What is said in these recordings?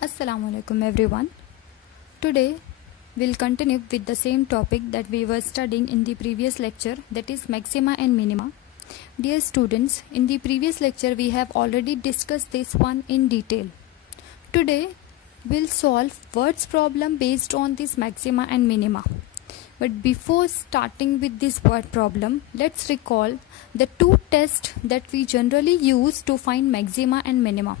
Assalamualaikum everyone. Today we'll continue with the same topic that we were studying in the previous lecture, that is maxima and minima. Dear students, in the previous lecture we have already discussed this one in detail. Today we'll solve words problem based on this maxima and minima. But before starting with this word problem, let's recall the two tests that we generally use to find maxima and minima.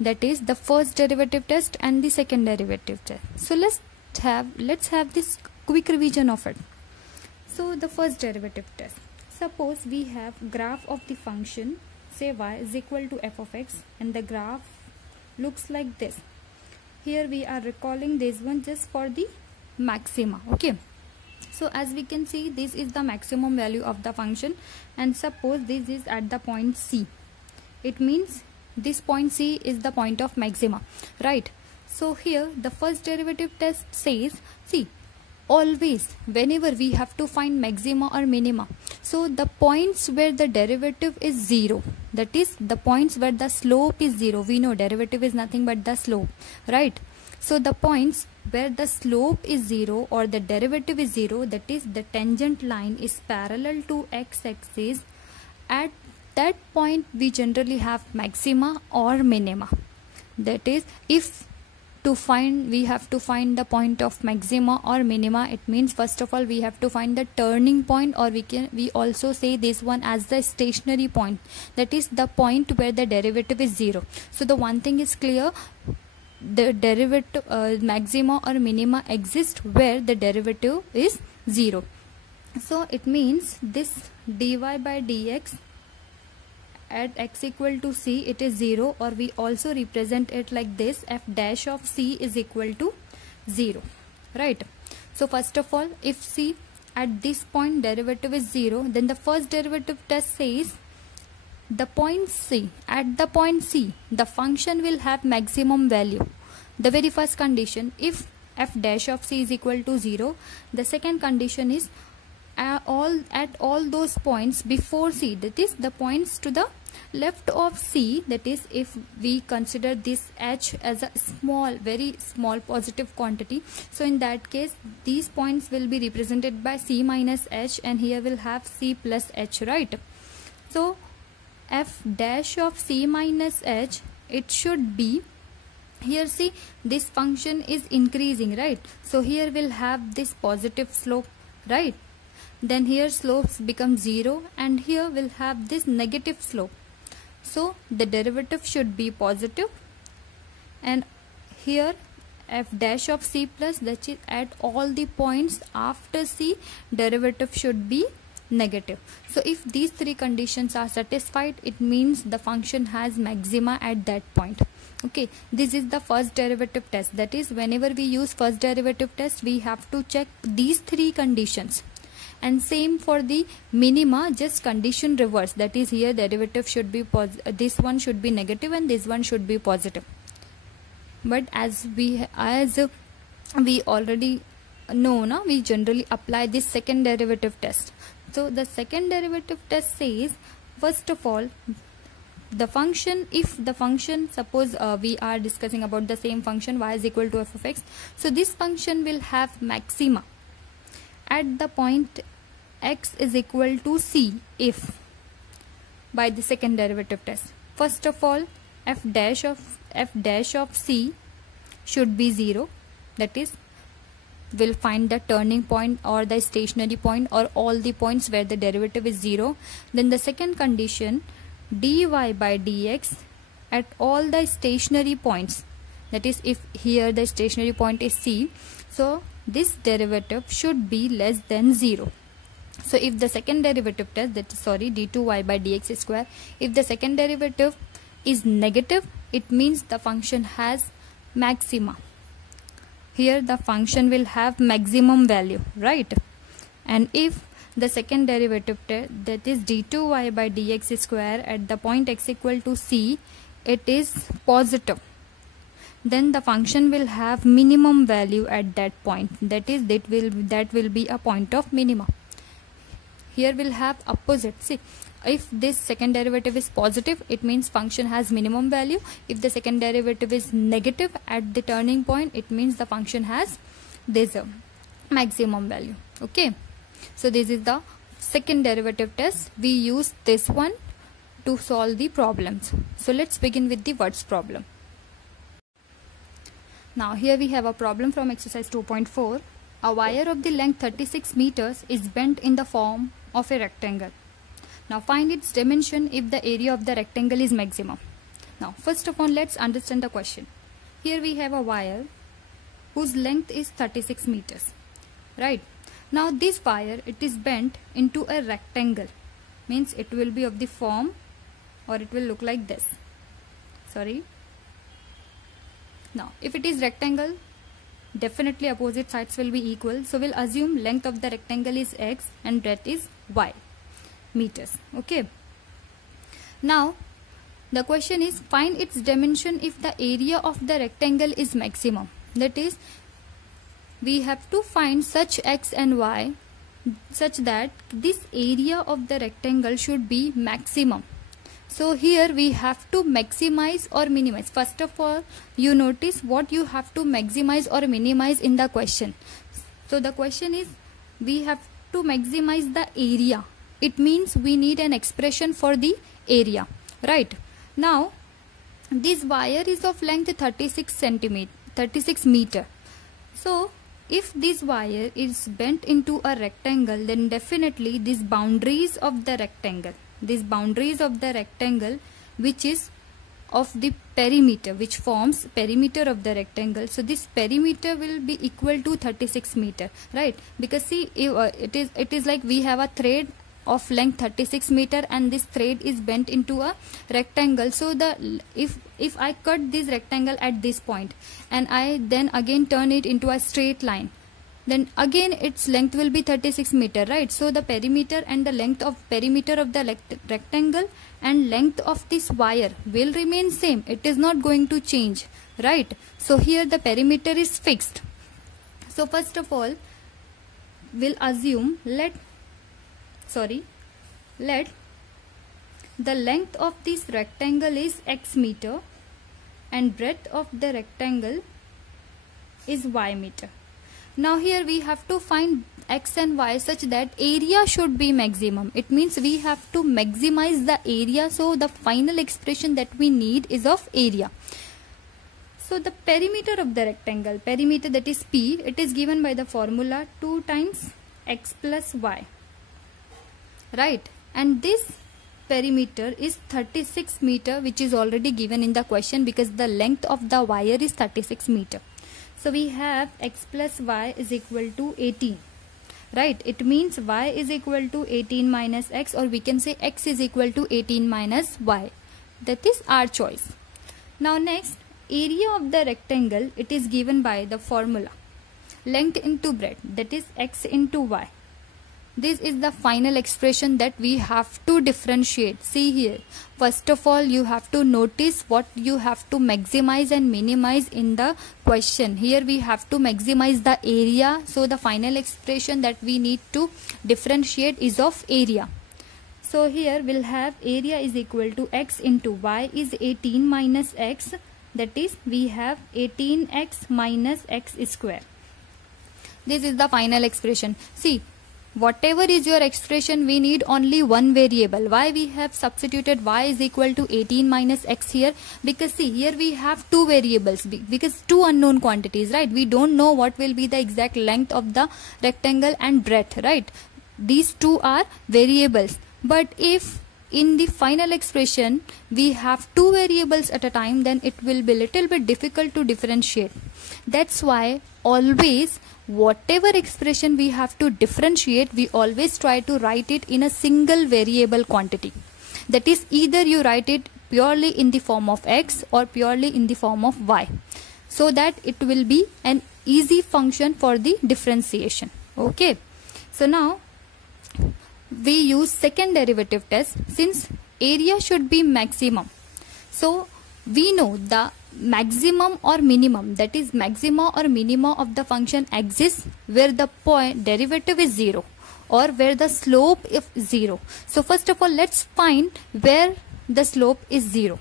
That is the first derivative test and the second derivative test. So let's have this quick revision of it. So the first derivative test. Suppose we have graph of the function, say y is equal to f of x, and the graph looks like this. Here we are recalling this one just for the maxima. Okay. So as we can see, this is the maximum value of the function, and suppose this is at the point C. It means this point C is the point of maxima, right? So here the first derivative test says, see, always whenever we have to find maxima or minima, so the points where the derivative is 0, that is the points where the slope is 0, we know derivative is nothing but the slope, right? So the points where the slope is 0 or the derivative is 0, that is the tangent line is parallel to x-axis, at that point we generally have maxima or minima. That is, if we have to find the point of maxima or minima, it means first of all we have to find the turning point, or we also say this one as the stationary point, that is the point where the derivative is 0. So the one thing is clear, the derivative maxima or minima exist where the derivative is 0. So it means this dy by dx at x equal to c, it is 0, or we also represent it like this, f dash of c is equal to 0, right? So first of all, if c at this point derivative is 0, then the first derivative test says the point C, at the point C the function will have maximum value. The very first condition, if f dash of c is equal to 0, the second condition is at all those points before C, that is the points to the left of C, that is if we consider this h as a very small positive quantity, so in that case these points will be represented by c minus h, and here we'll have c plus h, right? So f dash of c minus h, it should be, here see this function is increasing, right? So here we'll have this positive slope, right? Then here slopes become 0, and here we'll have this negative slope. So the derivative should be positive, and here f dash of c plus, that is at all the points after c, derivative should be negative. So if these three conditions are satisfied, it means the function has maxima at that point. Okay, this is the first derivative test. That is, whenever we use first derivative test, we have to check these three conditions. And same for the minima, just condition reverse, that is here derivative should be this one should be negative and this one should be positive. But as we already know now, we generally apply this second derivative test. So the second derivative test says, first of all, the function, if the function, suppose we are discussing about the same function y is equal to f of x, so this function will have maxima at the point x is equal to c, if by the second derivative test. First of all, f dash of c should be 0, that is we'll find the turning point or the stationary point or all the points where the derivative is 0. Then the second condition, dy by dx at all the stationary points, that is if here the stationary point is c, so this derivative should be less than 0. So if the second derivative test, that is d2y by dx square, if the second derivative is negative, it means the function has maxima. Here the function will have maximum value, right? And if the second derivative test, that is d2y by dx square at the point x equal to c, it is positive, then the function will have minimum value at that point, that is that will be a point of minima. Here we'll have opposite. See, If this second derivative is positive, it means function has minimum value. If the second derivative is negative at the turning point, it means the function has this maximum value. Okay, so this is the second derivative test. We use this one to solve the problems. So let's begin with the words problem. Now here we have a problem from exercise 2.4. A wire of the length 36 meters is bent in the form of a rectangle. Now find its dimension if the area of the rectangle is maximum. Now first of all, let's understand the question. Here we have a wire whose length is 36 meters. Right. Now this wire, it is bent into a rectangle. Means it will be of the form, or it will look like this. Sorry. Now if it is rectangle, definitely opposite sides will be equal. So we'll assume length of the rectangle is x and breadth is y meters. Okay. Now the question is, find its dimension if the area of the rectangle is maximum. That is, we have to find such x and y such that this area of the rectangle should be maximum. So here we have to maximize or minimize. First of all, you notice what you have to maximize or minimize in the question. So the question is, we have to maximize the area. It means we need an expression for the area, right? Now this wire is of length 36 meter. So if this wire is bent into a rectangle, then definitely these boundaries of the rectangle, which is of the perimeter, which forms perimeter of the rectangle. So this perimeter will be equal to 36 meter, right? Because see, it is like we have a thread of length 36 meter and this thread is bent into a rectangle. So the if I cut this rectangle at this point and I then again turn it into a straight line, then again its length will be 36 meter, right? So the perimeter and the length of perimeter of the rectangle and length of this wire will remain same. It is not going to change, right? So here the perimeter is fixed. So first of all, we'll assume let the length of this rectangle is x meter and breadth of the rectangle is y meter. Now here we have to find x and y such that area should be maximum. It means we have to maximize the area. So the final expression that we need is of area. So the perimeter of the rectangle, perimeter, that is P, it is given by the formula 2 times x plus y. Right, and this perimeter is 36 meter, which is already given in the question because the length of the wire is 36 meter. So we have x plus y is equal to 18, right? It means y is equal to 18 minus x, or we can say x is equal to 18 minus y. That is our choice. Now next, area of the rectangle, it is given by the formula length into breadth, that is x into y. This is the final expression that we have to differentiate. See here, first of all you have to notice what you have to maximize and minimize in the question. Here we have to maximize the area, so the final expression that we need to differentiate is of area. So here we'll have area is equal to x into y is 18 minus x, that is we have 18x minus x square. This is the final expression. See, whatever is your expression, we need only one variable. Why we have substituted y is equal to 18 minus x here? Because see, here we have two variables, because two unknown quantities, right? We don't know what will be the exact length of the rectangle and breadth, right? These two are variables. But if in the final expression we have two variables at a time, then it will be little bit difficult to differentiate. That's why always whatever expression we have to differentiate, we always try to write it in a single variable quantity. That is, either you write it purely in the form of x or purely in the form of y, so that it will be an easy function for the differentiation. Okay, so now we use second derivative test. Since area should be maximum, so we know the maximum or minimum, that is maxima or minima of the function exists where the point derivative is 0, or where the slope is 0. So first of all, let's find where the slope is 0.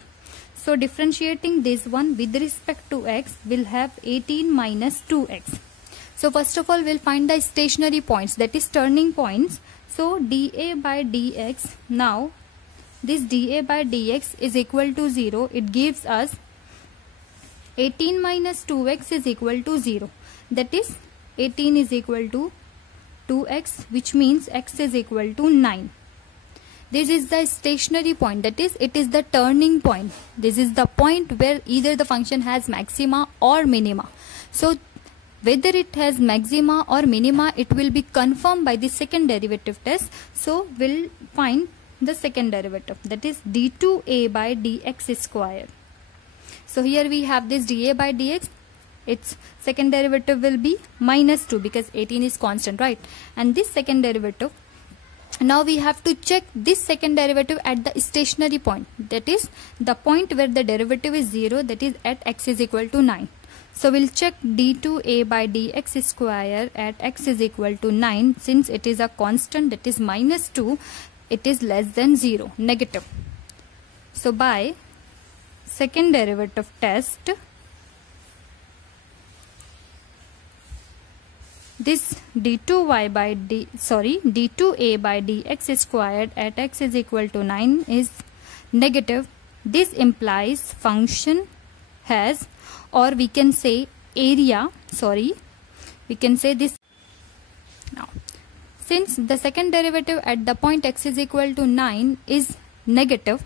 So differentiating this one with respect to x, will have 18 minus 2x. So first of all, we'll find the stationary points, that is turning points. So dA by dx, now this dA by dx is equal to 0. It gives us 18 minus 2x is equal to 0. That is 18 is equal to 2x, which means x is equal to 9. This is the stationary point, that is, it is the turning point. This is the point where either the function has maxima or minima. So whether it has maxima or minima, it will be confirmed by the second derivative test. So we'll find the second derivative, that is d2a by dx square. So here we have this dA by dx. Its second derivative will be minus 2 because 18 is constant, right? And this second derivative, now we have to check this second derivative at the stationary point, that is the point where the derivative is 0, that is at x is equal to 9. So we'll check d2a by dx square at x is equal to 9. Since it is a constant, that is minus 2, it is less than 0, negative. So by second derivative test, this d2a by dx squared at x is equal to 9 is negative. This implies function has, or we can say area, we can say this. Now since the second derivative at the point x is equal to 9 is negative,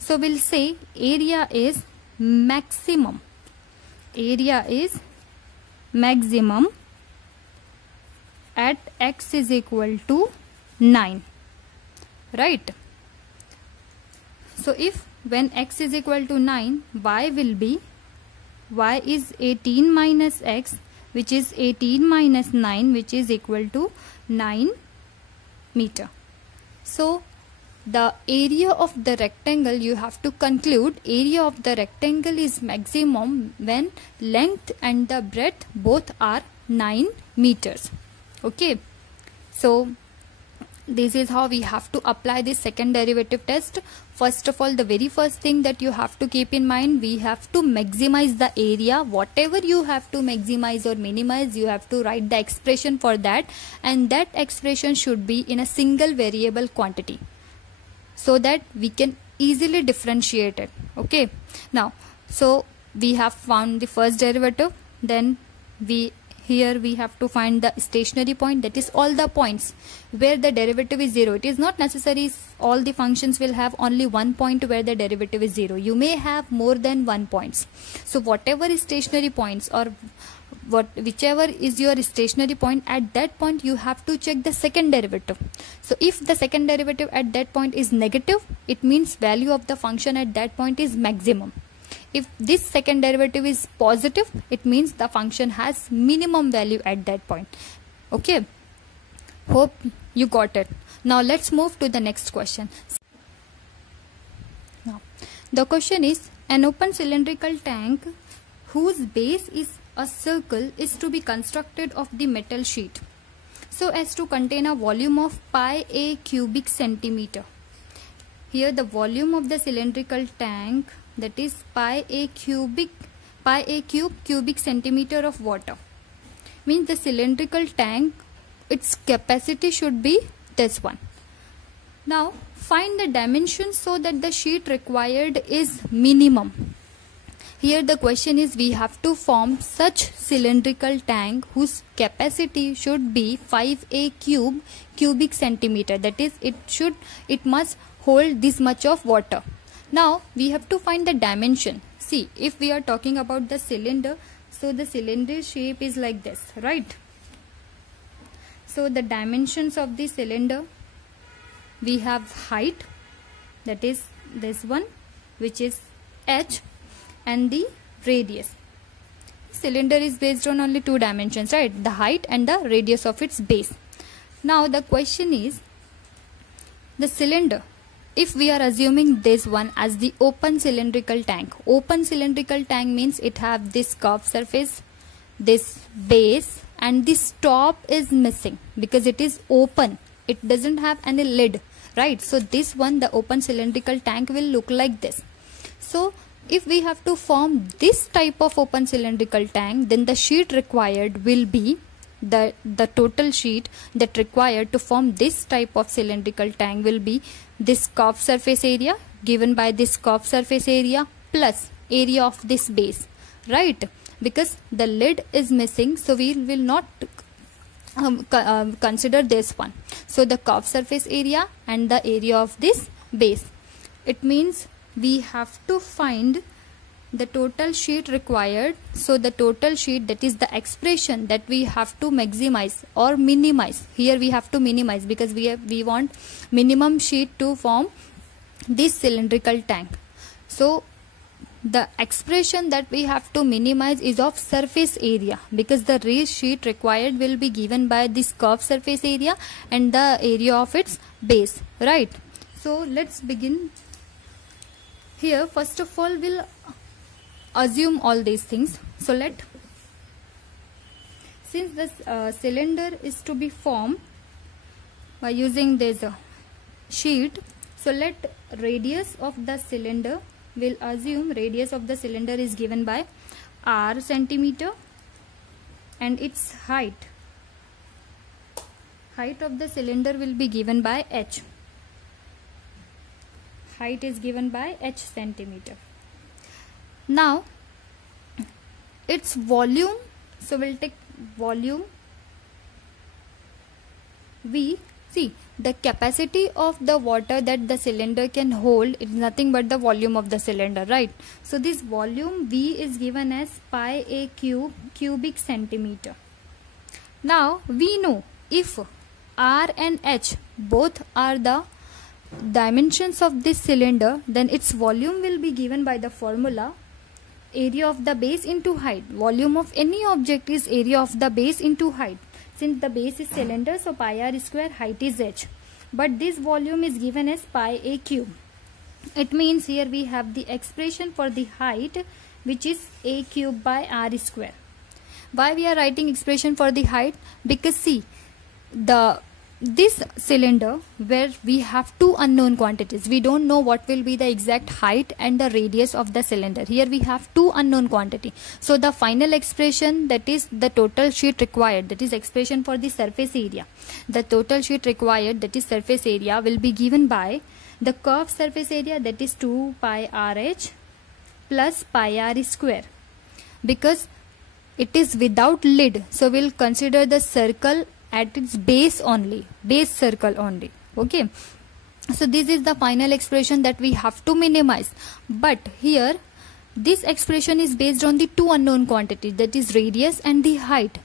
so we'll say area is maximum. Area is maximum at x is equal to 9, right? So if when x is equal to 9, y will be, y is 18 minus x, which is 18 minus 9, which is equal to 9 meter. So the area of the rectangle, you have to conclude area of the rectangle is maximum when length and the breadth both are 9 meters. Okay, so this is how we have to apply this second derivative test. First of all, the very first thing that you have to keep in mind, we have to maximize the area. Whatever you have to maximize or minimize, you have to write the expression for that, and that expression should be in a single variable quantity so that we can easily differentiate it. Okay, now so we have found the first derivative, then here we have to find the stationary point, that is all the points where the derivative is 0. It is not necessary all the functions will have only one point where the derivative is 0. You may have more than one points. So whatever is stationary points, or whichever is your stationary point, at that point you have to check the second derivative. So if the second derivative at that point is negative, it means value of the function at that point is maximum. If this second derivative is positive, it means the function has minimum value at that point. Okay, hope you got it. Now let's move to the next question. Now the question is, an open cylindrical tank whose base is a circle is to be constructed of the metal sheet so as to contain a volume of pi a cubic centimeter. Here the volume of the cylindrical tank, that is pi a cube cubic centimeter of water, means the cylindrical tank, its capacity should be this one. Now find the dimensions so that the sheet required is minimum. Here the question is, we have to form such cylindrical tank whose capacity should be 5a cubic centimeter, that is it must hold this much of water. Now we have to find the dimension. See, if we are talking about the cylinder, so the cylinder shape is like this, right? So the dimensions of the cylinder, we have height, that is this one, which is h, and the radius. Cylinder is based on only two dimensions, right? The height and the radius of its base. Now the question is, the cylinder, if we are assuming this one as the open cylindrical tank means it have this curved surface, this base, and this top is missing because it is open. it doesn't have any lid, right? So this one, the open cylindrical tank, will look like this. So if we have to form this type of open cylindrical tank, then the sheet required will be the total sheet that required to form this type of cylindrical tank will be this curved surface area given by this curved surface area plus area of this base, right? Because the lid is missing, so we will not consider this one. So the curved surface area and the area of this base. It means we have to find the total sheet required. So the total sheet, that is the expression that we have to maximize or minimize. Here we have to minimize because we want minimum sheet to form this cylindrical tank. So the expression that we have to minimize is of surface area, because the raised sheet required will be given by this curved surface area and the area of its base, right? So let's begin. Here first of all we'll assume all these things. So since this cylinder is to be formed by using this sheet, so let radius of the cylinder, we'll assume radius of the cylinder is given by r centimeter, and its height of the cylinder will be given by h. Height is given by h centimeter. Now its volume, so we'll take volume V. See, the capacity of the water that the cylinder can hold is nothing but the volume of the cylinder, right? So this volume V is given as pi a cube cubic centimeter. Now we know if R and H both are the dimensions of this cylinder, then its volume will be given by the formula area of the base into height. Volume of any object is area of the base into height. Since the base is cylinder, so pi r square, height is h. But this volume is given as pi a cube. It means here we have the expression for the height, which is a cube by r square. Why we are writing expression for the height? Because see, this cylinder where we have two unknown quantities, we don't know what will be the exact height and the radius of the cylinder. Here we have two unknown quantity. So the final expression, that is the total sheet required, that is expression for the surface area. The total sheet required, that is surface area, will be given by the curved surface area, that is 2 pi rh plus pi r square. Because it is without lid, so we'll consider the circle at its base only, base circle only. Okay, so this is the final expression that we have to minimize. But here this expression is based on the two unknown quantities, that is radius and the height.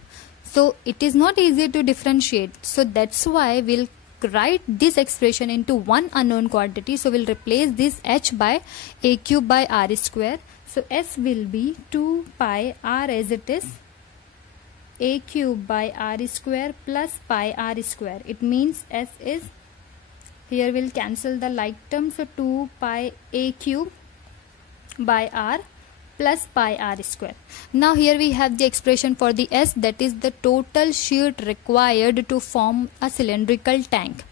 So it is not easy to differentiate. So that's why we'll write this expression into one unknown quantity. So we'll replace this h by a cube by r square. So s will be 2 pi r as it is, a cube by r square plus pi r square. It means s is, here we'll cancel the like term, so 2 pi a cube by r plus pi r square. Now here we have the expression for the s, that is the total sheet required to form a cylindrical tank.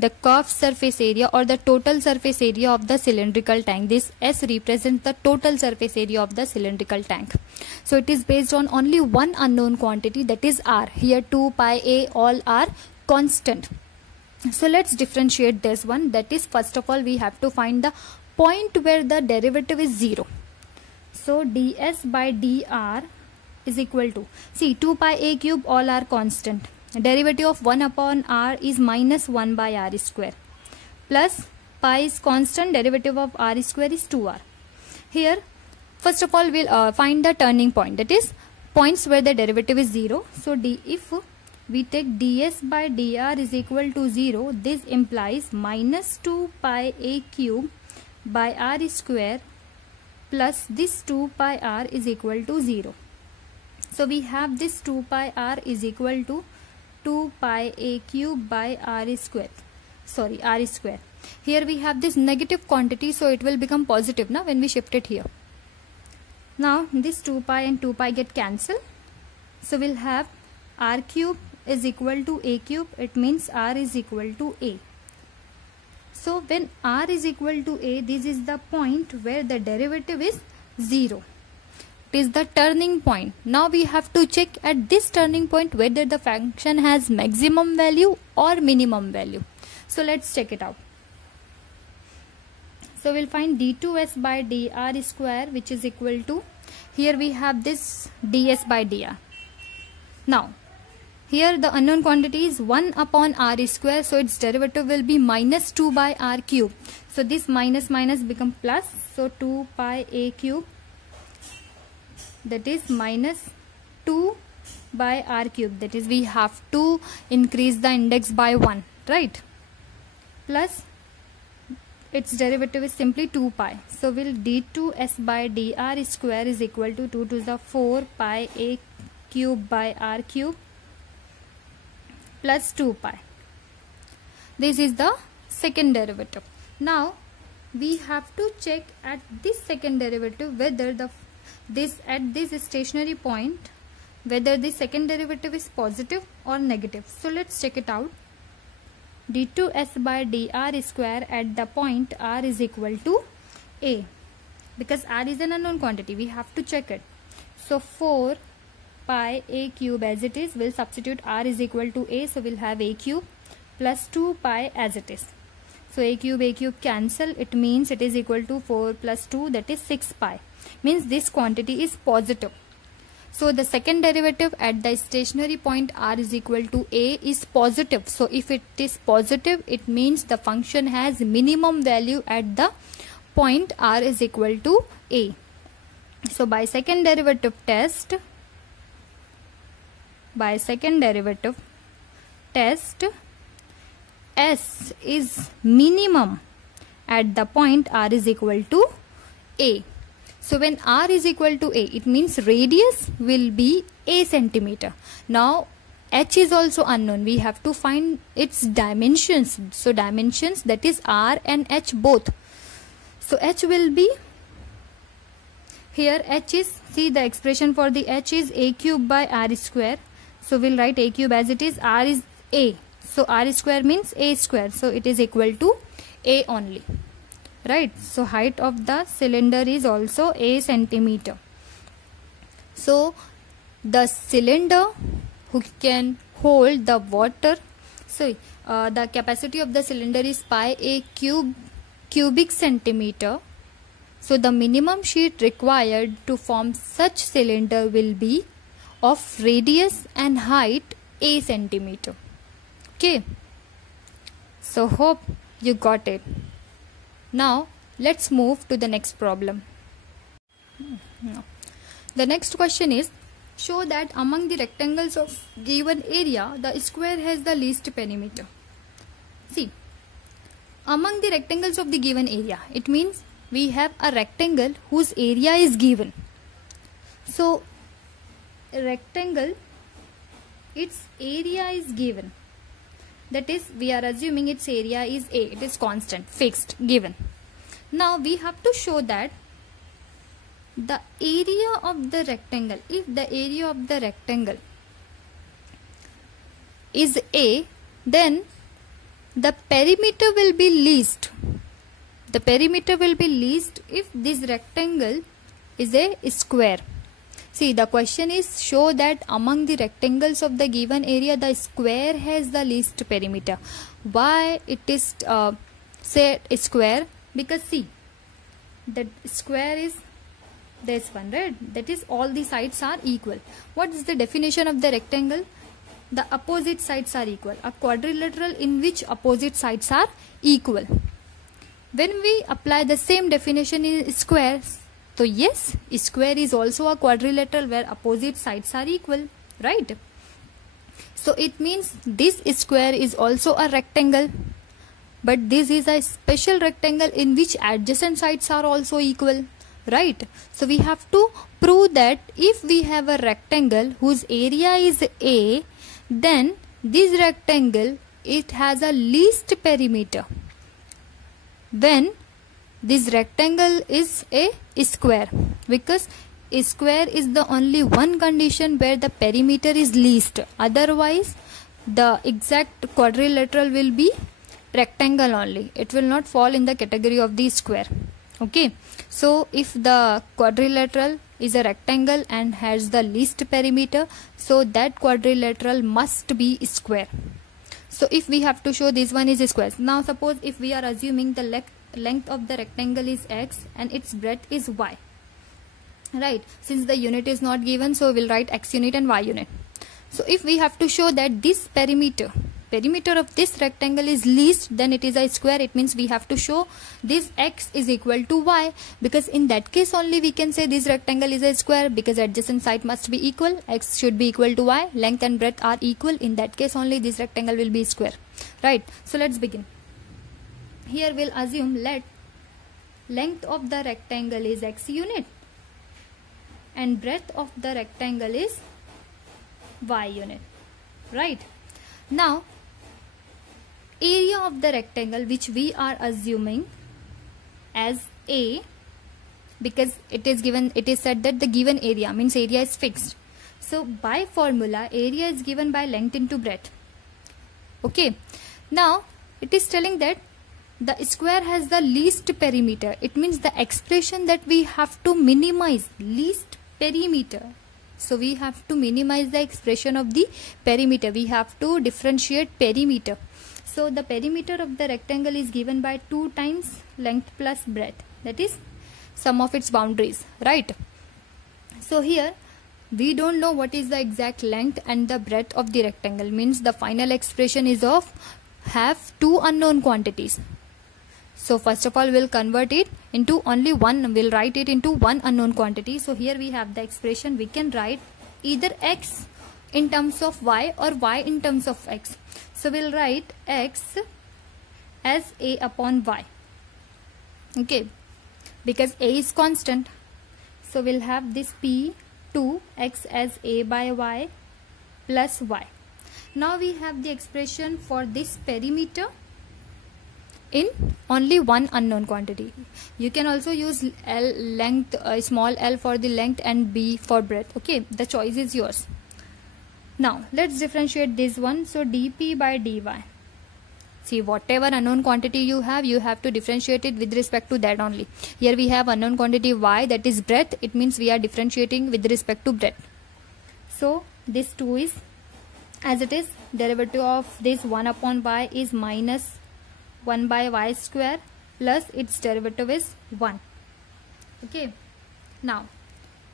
The curved surface area or the total surface area of the cylindrical tank. This S represents the total surface area of the cylindrical tank. So it is based on only one unknown quantity, that is R. Here 2 pi a all are constant. So let's differentiate this one. That is, first of all we have to find the point where the derivative is 0. So ds by dr is equal to, see, 2 pi a cube all are constant. Derivative of 1 upon r is minus 1 by r square, plus pi is constant, derivative of r square is 2r. Here first of all we'll find the turning point, that is points where the derivative is 0. So if we take ds by dr is equal to 0, this implies minus 2 pi a cube by r square plus this 2 pi r is equal to 0. So we have this 2 pi r is equal to 2 pi a cube by r square. Here we have this negative quantity, so it will become positive now when we shift it here. Now this 2 pi and 2 pi get cancelled. So we'll have r cube is equal to a cube, it means r is equal to a. So when r is equal to a, this is the point where the derivative is 0. It is the turning point. Now we have to check at this turning point whether the function has maximum value or minimum value. So let's check it out. So we'll find d2s by dr square, which is equal to, here we have this ds by dr. Now here the unknown quantity is 1 upon r square, so its derivative will be minus 2 by r cube. So this minus minus become plus, so 2 pi a cube, that is minus 2 by r cube, that is we have to increase the index by 1, right? Plus its derivative is simply 2 pi. So will d2s by dr square is equal to 2 to the 4 pi a cube by r cube plus 2 pi. This is the second derivative. Now we have to check at this second derivative whether at this stationary point whether the second derivative is positive or negative. So let's check it out. d2s by dr square at the point r is equal to a, because r is an unknown quantity, we have to check it. So 4 pi a cube as it is, will substitute r is equal to a, so we'll have a cube plus 2 pi as it is. So a cube cancel, it means it is equal to 4 plus 2, that is 6 pi, means this quantity is positive. So the second derivative at the stationary point r is equal to a is positive. So if it is positive, it means the function has minimum value at the point r is equal to a. So by second derivative test, s is minimum at the point r is equal to a. So when r is equal to a, it means radius will be a centimeter. Now h is also unknown, we have to find its dimensions. So dimensions, that is r and h both. So h will be, here h is, see the expression for the h is a cube by r square. So we'll write a cube as it is, r is a. So r square means a square. So it is equal to a only, right? So height of the cylinder is also a centimeter. So the cylinder who can hold the water, the capacity of the cylinder is pi a cubic centimeter. So the minimum sheet required to form such cylinder will be of radius and height a centimeter. Okay, so hope you got it. Now let's move to the next problem. The next question is, show that among the rectangles of given area the square has the least perimeter. See, among the rectangles of the given area, it means we have a rectangle whose area is given. So a rectangle, its area is given, that is we are assuming its area is a, it is constant, fixed, given. Now we have to show that the area of the rectangle, if the area of the rectangle is a, then the perimeter will be least. The perimeter will be least if this rectangle is a square. See, the question is, show that among the rectangles of the given area the square has the least perimeter. Why it is said square? Because see, the square is this one, right? That is all the sides are equal. What is the definition of the rectangle? The opposite sides are equal. A quadrilateral in which opposite sides are equal. When we apply the same definition in square, so yes, square is also a quadrilateral where opposite sides are equal, right? So it means this square is also a rectangle, but this is a special rectangle in which adjacent sides are also equal, right? So we have to prove that if we have a rectangle whose area is a, then this rectangle, it has a least perimeter when this rectangle is a square, because a square is the only one condition where the perimeter is least. Otherwise the exact quadrilateral will be rectangle only. It will not fall in the category of the square. Okay, so if the quadrilateral is a rectangle and has the least perimeter, so that quadrilateral must be square. So if we have to show this one is a square, now suppose if we are assuming the length of the rectangle is x and its breadth is y, right? Since the unit is not given, so we will write x unit and y unit. So if we have to show that this perimeter of this rectangle is least, then it is a square. It means we have to show this x is equal to y, because in that case only we can say this rectangle is a square, because adjacent side must be equal. X should be equal to y, length and breadth are equal. In that case only this rectangle will be square, right? So let's begin. Here we'll assume let length of the rectangle is x unit and breadth of the rectangle is y unit, right? Now area of the rectangle, which we are assuming as A, because it is given, it is said that the given area means area is fixed. So by formula area is given by length into breadth. Okay, now it is telling that the square has the least perimeter. It means the expression that we have to minimize least perimeter. So we have to minimize the expression of the perimeter. We have to differentiate perimeter. So the perimeter of the rectangle is given by 2 times length plus breadth, that is sum of its boundaries, right? So here we don't know what is the exact length and the breadth of the rectangle, means the final expression is of have 2 unknown quantities. So first of all we'll convert it into only one, we'll write it into one unknown quantity. So here we have the expression, we can write either x in terms of y or y in terms of x. So we'll write x as a upon y, okay, because a is constant. So we'll have this p2 x as a by y plus y. Now we have the expression for this perimeter in only one unknown quantity. You can also use L length, small l for the length and b for breadth. Okay, the choice is yours. Now let's differentiate this one. So dp by dy. See, whatever unknown quantity you have to differentiate it with respect to that only. Here we have unknown quantity y, that is breadth. It means we are differentiating with respect to breadth. So this 2 is as it is. Derivative of this 1 upon y is minus 1 by y square plus its derivative is 1. Okay, now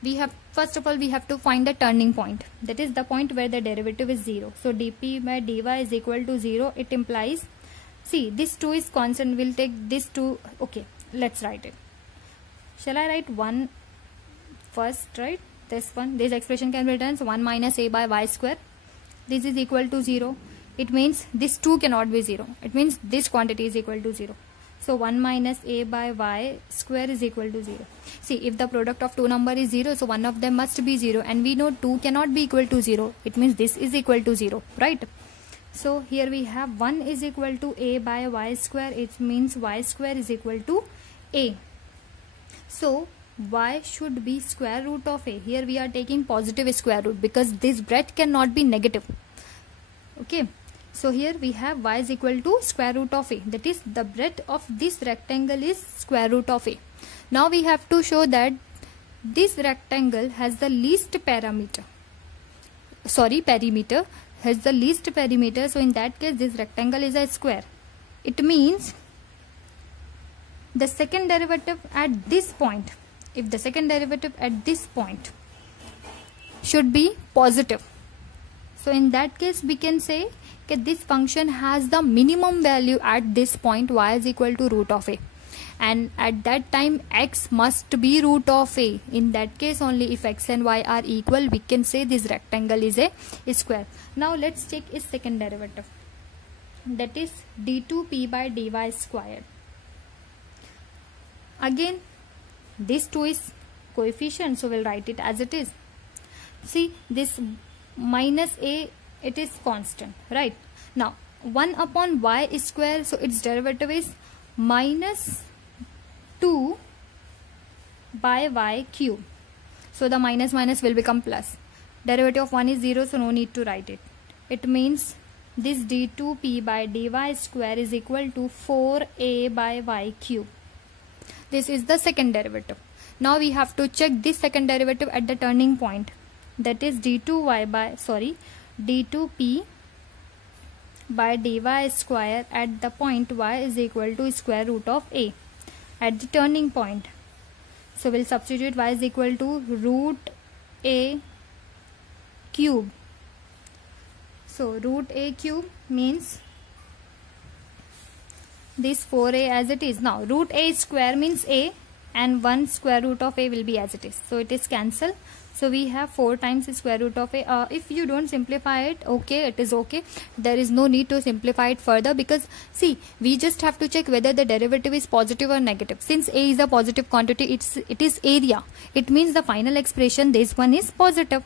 we have, first of all we have to find the turning point, that is the point where the derivative is 0. So dp by dy is equal to 0. It implies, see, this 2 is constant, we'll take this 2. Okay, let's write it. Shall I write 1 first, right? This one, this expression can be written as 1 minus a by y square. This is equal to 0. It means this 2 cannot be 0. It means this quantity is equal to 0. So 1 minus a by y square is equal to 0. See, if the product of 2 number is 0, so one of them must be 0, and we know 2 cannot be equal to 0. It means this is equal to 0, right? So here we have 1 is equal to a by y square. It means y square is equal to a. So y should be square root of a. Here we are taking positive square root because this breadth cannot be negative. Okay. So here we have y is equal to square root of a, that is the breadth of this rectangle is square root of a. Now we have to show that this rectangle has the least perimeter has the least perimeter. So in that case this rectangle is a square. It means the second derivative at this point, if the second derivative at this point should be positive, so in that case we can say that this function has the minimum value at this point, y is equal to root of a, and at that time x must be root of a. In that case only, if x and y are equal, we can say this rectangle is a square. Now let's check its second derivative, that is d2p by dy squared. Again this 2 is coefficient, so we'll write it as it is. See, this minus a, it is constant, right? Now 1 upon y square, so its derivative is minus 2 by y cube. So the minus minus will become plus. Derivative of 1 is 0, so no need to write it. It means this d2p by dy square is equal to 4a by y cube. This is the second derivative. Now we have to check this second derivative at the turning point, that is d2p by dy square at the point y is equal to square root of a at the turning point. So we'll substitute y is equal to root a cube. So root a cube means this 4a as it is. Now root a square means a, and 1 square root of a will be as it is. So it is cancelled. So we have 4 times the square root of a. If you don't simplify it, okay, it is okay. There is no need to simplify it further, because see, we just have to check whether the derivative is positive or negative. Since a is a positive quantity, it is area. It means the final expression, this one is positive,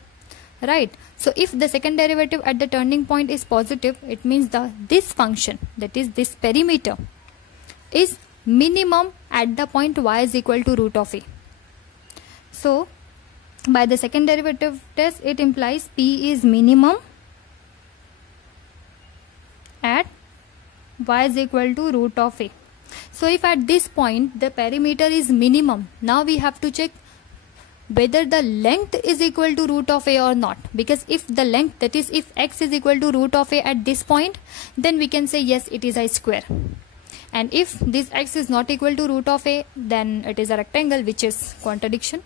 right? So if the second derivative at the turning point is positive, it means this function, that is this perimeter, is minimum at the point y is equal to root of a. So by the second derivative test, it implies p is minimum at y is equal to root of a. So if at this point the perimeter is minimum, now we have to check whether the length is equal to root of a or not, because if the length, that is if x is equal to root of a at this point, then we can say yes, it is a square. And if this x is not equal to root of a, then it is a rectangle, which is contradiction.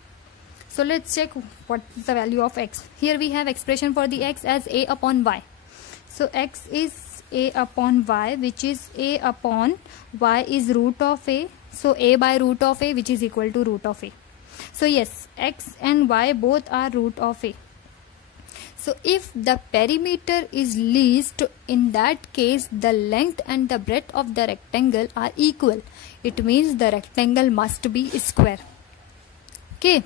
So let's check what is the value of x. Here we have expression for the x as a upon y. So x is a upon y, which is a upon y is root of a. So a by root of a, which is equal to root of a. So yes, x and y both are root of a. So if the perimeter is least, in that case the length and the breadth of the rectangle are equal. It means the rectangle must be square. Okay.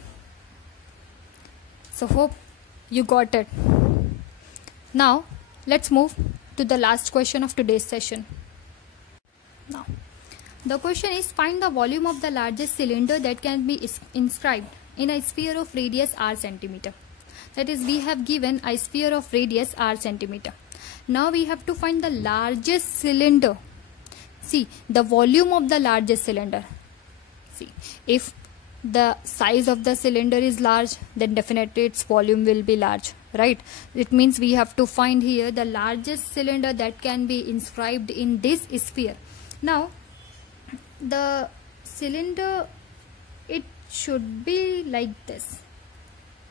So hope you got it. Now let's move to the last question of today's session. Now the question is, find the volume of the largest cylinder that can be inscribed in a sphere of radius r centimeter. That is, we have given a sphere of radius r centimeter. Now we have to find the largest cylinder. See, the volume of the largest cylinder. See, if the size of the cylinder is large, then definitely its volume will be large, right? It means we have to find here the largest cylinder that can be inscribed in this sphere. Now the cylinder, it should be like this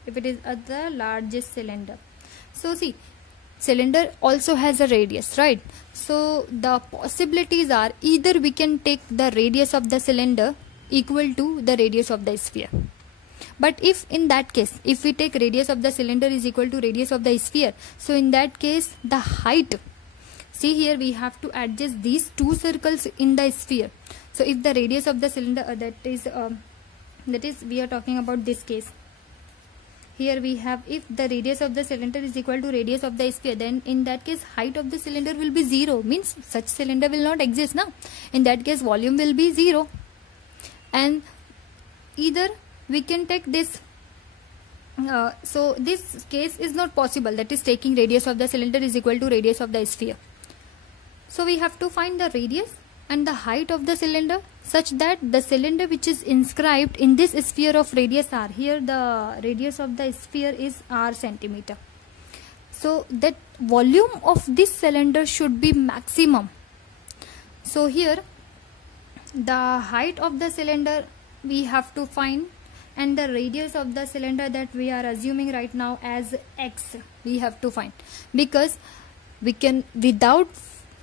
if it is the largest cylinder. So see, cylinder also has a radius, right? So the possibilities are, either we can take the radius of the cylinder equal to the radius of the sphere. But if in that case, if we take radius of the cylinder is equal to radius of the sphere, so in that case the height, see here we have to adjust these two circles in the sphere. So if the radius of the cylinder, that is we are talking about this case. Here we have, if the radius of the cylinder is equal to radius of the sphere, then in that case height of the cylinder will be 0. Means such cylinder will not exist now. In that case volume will be 0. And either we can take this. So this case is not possible. That is, taking radius of the cylinder is equal to radius of the sphere. So we have to find the radius and the height of the cylinder such that the cylinder which is inscribed in this sphere of radius r, here the radius of the sphere is r centimeter. So that volume of this cylinder should be maximum. So here the height of the cylinder we have to find, and the radius of the cylinder that we are assuming right now as x we have to find, because we can, without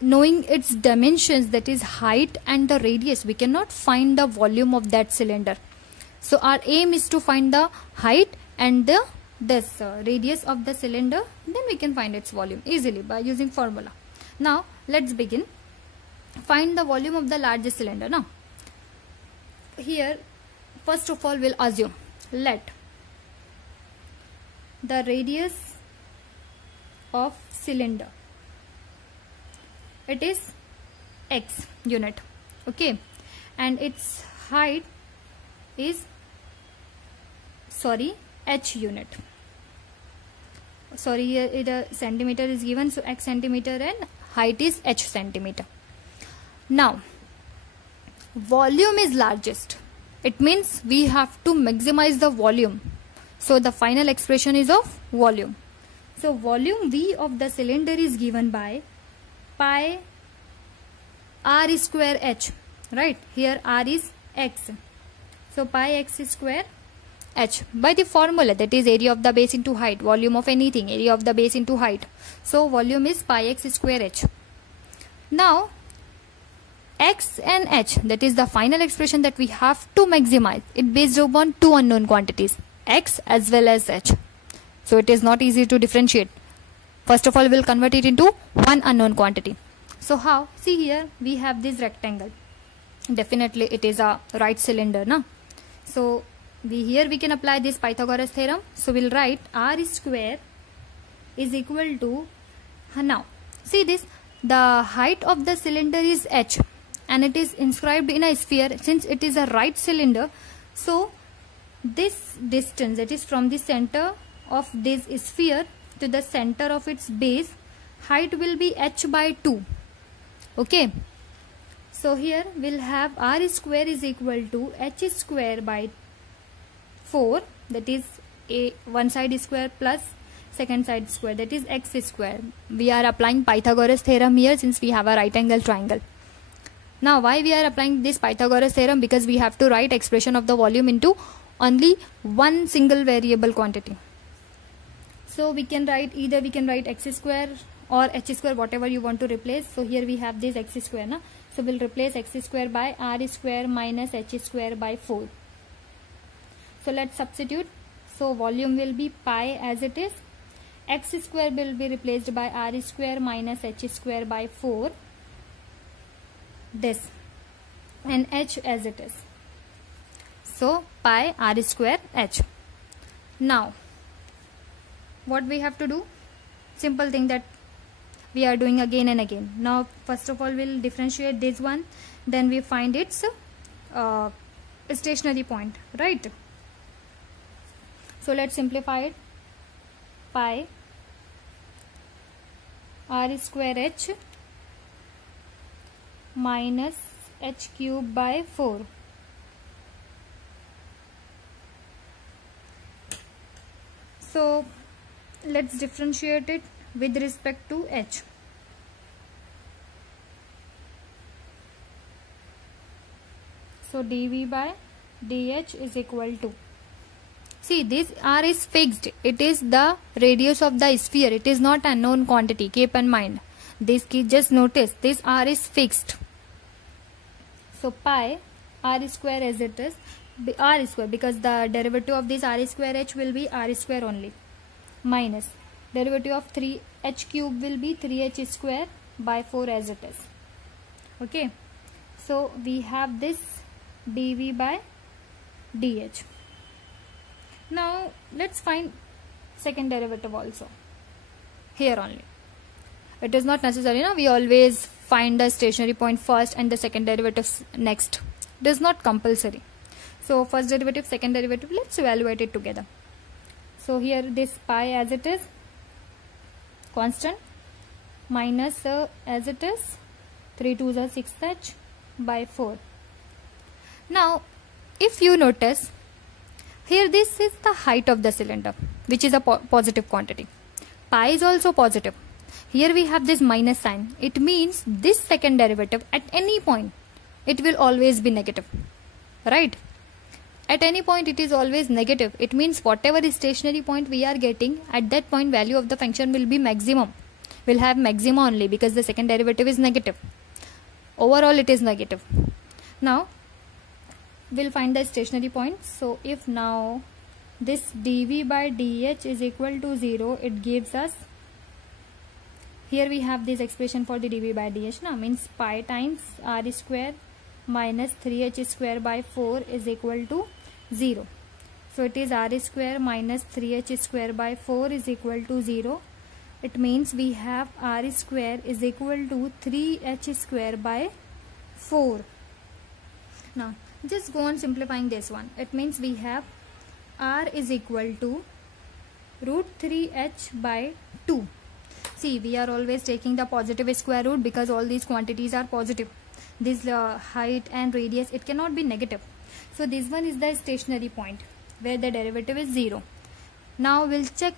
knowing its dimensions, that is height and the radius, we cannot find the volume of that cylinder. So our aim is to find the height and this radius of the cylinder, then we can find its volume easily by using formula. Now let's begin. Find the volume of the largest cylinder. Now here first of all we'll assume, let the radius of cylinder, it is x unit, okay, and its height is h unit, sorry, here the centimeter is given, so x centimeter and height is h centimeter. Now volume is largest, it means we have to maximize the volume, so the final expression is of volume. So volume V of the cylinder is given by pi r square h, right? Here r is x, so pi x square h by the formula, that is area of the base into height, volume of anything, area of the base into height. So volume is pi x square h. Now x and h, that is the final expression that we have to maximize, it based upon two unknown quantities, x as well as h. So it is not easy to differentiate. First of all, we will convert it into one unknown quantity. So how? See, here we have this rectangle. Definitely it is a right cylinder, na? So here we can apply this Pythagoras theorem. So we'll write r square is equal to, now see this, the height of the cylinder is h and it is inscribed in a sphere. Since it is a right cylinder, so this distance, that is from the center of this sphere to the center of its base, height will be h by 2. Okay, so here we'll have r square is equal to h square by 4, that is one side square plus second side square, that is x square. We are applying Pythagoras theorem here since we have a right angle triangle. Now why we are applying this Pythagoras theorem? Because we have to write expression of the volume into only one single variable quantity. So we can write, either we can write x square or h square, whatever you want to replace. So here we have this x square, na? So we'll replace x square by r square minus h square by 4. So let's substitute. So volume will be pi as it is, x square will be replaced by r square minus h square by 4, this, and h as it is. So pi r square h. Now what we have to do? Simple thing that we are doing again and again. Now first of all we'll differentiate this one, then we find its stationary point, right? So let's simplify it. Pi r square h minus h cube by 4. So let's differentiate it with respect to h. So dv by dh is equal to, see, this r is fixed, it is the radius of the sphere, it is not a known quantity, keep in mind this, just notice this r is fixed. So pi r square as it is, r square, because the derivative of this r square h will be r square only, minus derivative of 3 h cube will be 3h square by 4 as it is. Okay, so we have this dv by dh. Now let's find second derivative also here only. It is not necessary, no? We always find the stationary point first and the second derivative next. It is not compulsory. So first derivative, second derivative, let's evaluate it together. So here this pi as it is, constant, minus as it is 3 2s are 6h by 4. Now if you notice, here this is the height of the cylinder, which is a positive quantity. Pi is also positive. Here we have this minus sign. It means this second derivative at any point, it will always be negative, right? At any point it is always negative. It means whatever is stationary point we are getting, at that point value of the function will be maximum. We'll have maximum only because the second derivative is negative. Overall it is negative. Now we'll find the stationary point. So if now this dv by dh is equal to 0, it gives us, here we have this expression for the dv by dh, now means pi times r square minus 3h square by 4 is equal to 0. So it is r square minus 3h square by 4 is equal to 0. It means we have r square is equal to 3h square by 4. Now just go on simplifying this one. It means we have r is equal to root 3h by 2. See, we are always taking the positive square root because all these quantities are positive. This height and radius, it cannot be negative. So this one is the stationary point where the derivative is 0. Now we'll check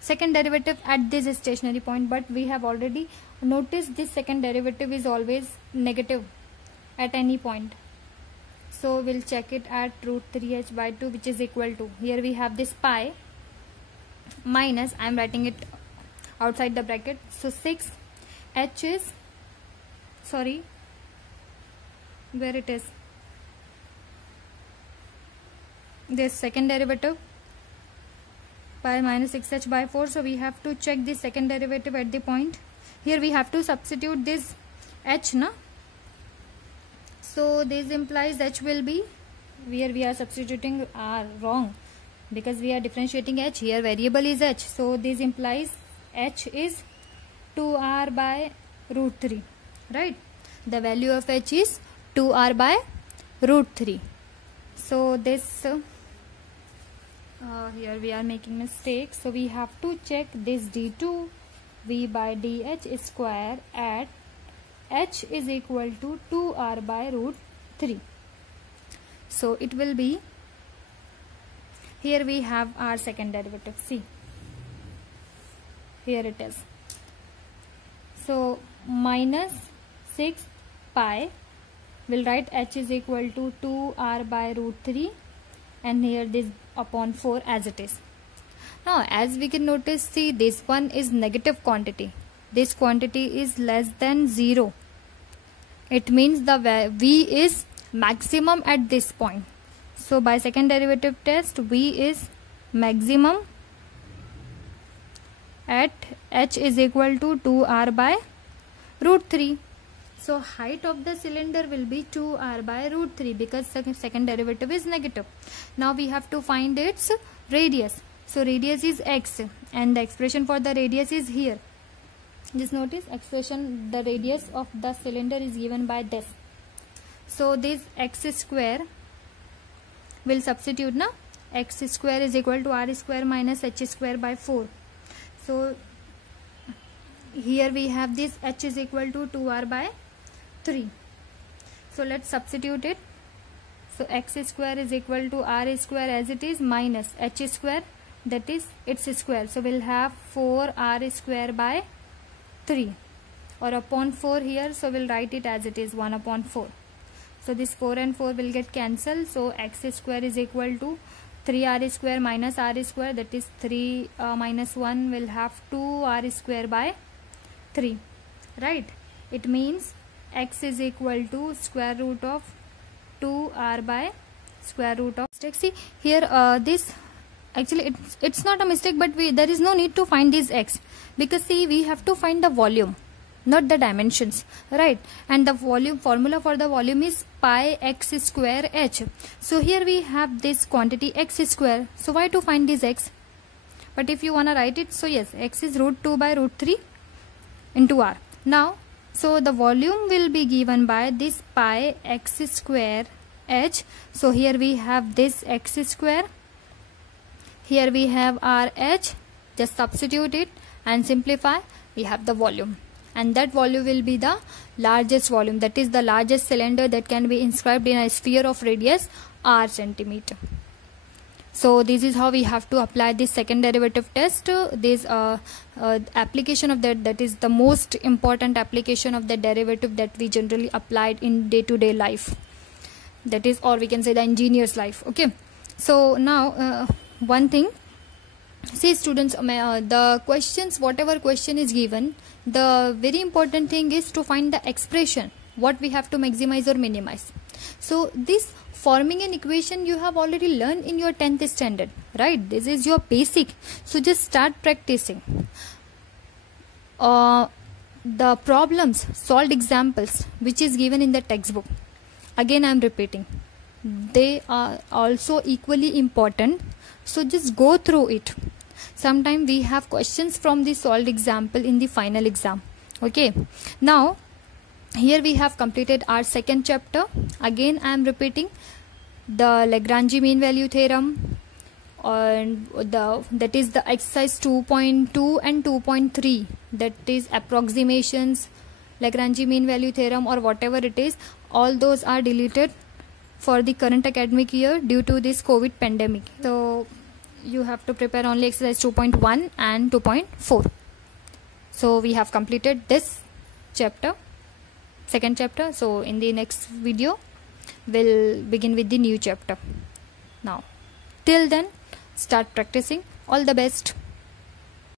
second derivative at this stationary point, but we have already noticed this second derivative is always negative at any point. So we'll check it at root 3h by 2, which is equal to, here we have this pi minus, I am writing it outside the bracket, so 6 h is, sorry, where it is, this second derivative, pi minus 6h by 4. So we have to check the second derivative at the point. Here we have to substitute this h, na? So this implies h will be, where we are substituting r wrong, because we are differentiating h. Here variable is h, so this implies h is 2r by root 3, right? The value of h is 2r by root 3. So this here we are making mistake, so we have to check this d2 v by dh square at h is equal to 2r by root 3. So it will be, here we have our second derivative, see, here it is. So minus 6 pi, we'll write h is equal to 2r by root 3, and here this upon 4 as it is. Now as we can notice, see, this one is negative quantity, this quantity is less than 0. It means the v is maximum at this point. So by second derivative test, v is maximum at h is equal to 2r by root 3. So height of the cylinder will be 2r by root 3 because second derivative is negative. Now we have to find its radius. So radius is x, and the expression for the radius is here. Just notice expression, the radius of the cylinder is given by this. So this x square will substitute, na? X square is equal to r square minus h square by 4. So here we have this h is equal to 2r by 3. So let's substitute it. So x square is equal to r square as it is minus h square, that is its square. So we'll have 4r square by 3 or upon 4 here. So we'll write it as it is, 1 upon 4. So this 4 and 4 will get cancelled. So x square is equal to 3r square minus r square, that is 3 minus 1 will have 2r square by 3, right? It means x is equal to square root of 2r by square root of, see here this actually it's not a mistake, but there is no need to find this x, because see, we have to find the volume, not the dimensions, right? And the volume formula for the volume is pi x square h. So here we have this quantity x square, so why to find this x? But if you want to write it, so yes, x is root 2 by root 3 into r. Now so the volume will be given by this pi x square h. So here we have this x square, here we have r h, just substitute it and simplify, we have the volume, and that volume will be the largest volume, that is the largest cylinder that can be inscribed in a sphere of radius r centimeter. So this is how we have to apply this second derivative test. This application of that is the most important application of the derivative that we generally applied in day-to-day life, that is, or we can say the engineer's life. Okay, so now one thing, see students, the questions, whatever question is given, the very important thing is to find the expression what we have to maximize or minimize. So this forming an equation you have already learned in your 10th standard, right? This is your basic, so just start practicing. The problems, solved examples which is given in the textbook, again I am repeating, they are also equally important, so just go through it. Sometimes we have questions from the solved example in the final exam. Okay, now here we have completed our second chapter. Again I am repeating the Lagrange mean value theorem, and that is the exercise 2.2 and 2.3, that is approximations, Lagrange mean value theorem, or whatever it is. All those are deleted for the current academic year due to this COVID pandemic. So you have to prepare only exercise 2.1 and 2.4. So we have completed this chapter, second chapter. So in the next video we'll begin with the new chapter. Now till then, start practicing. All the best.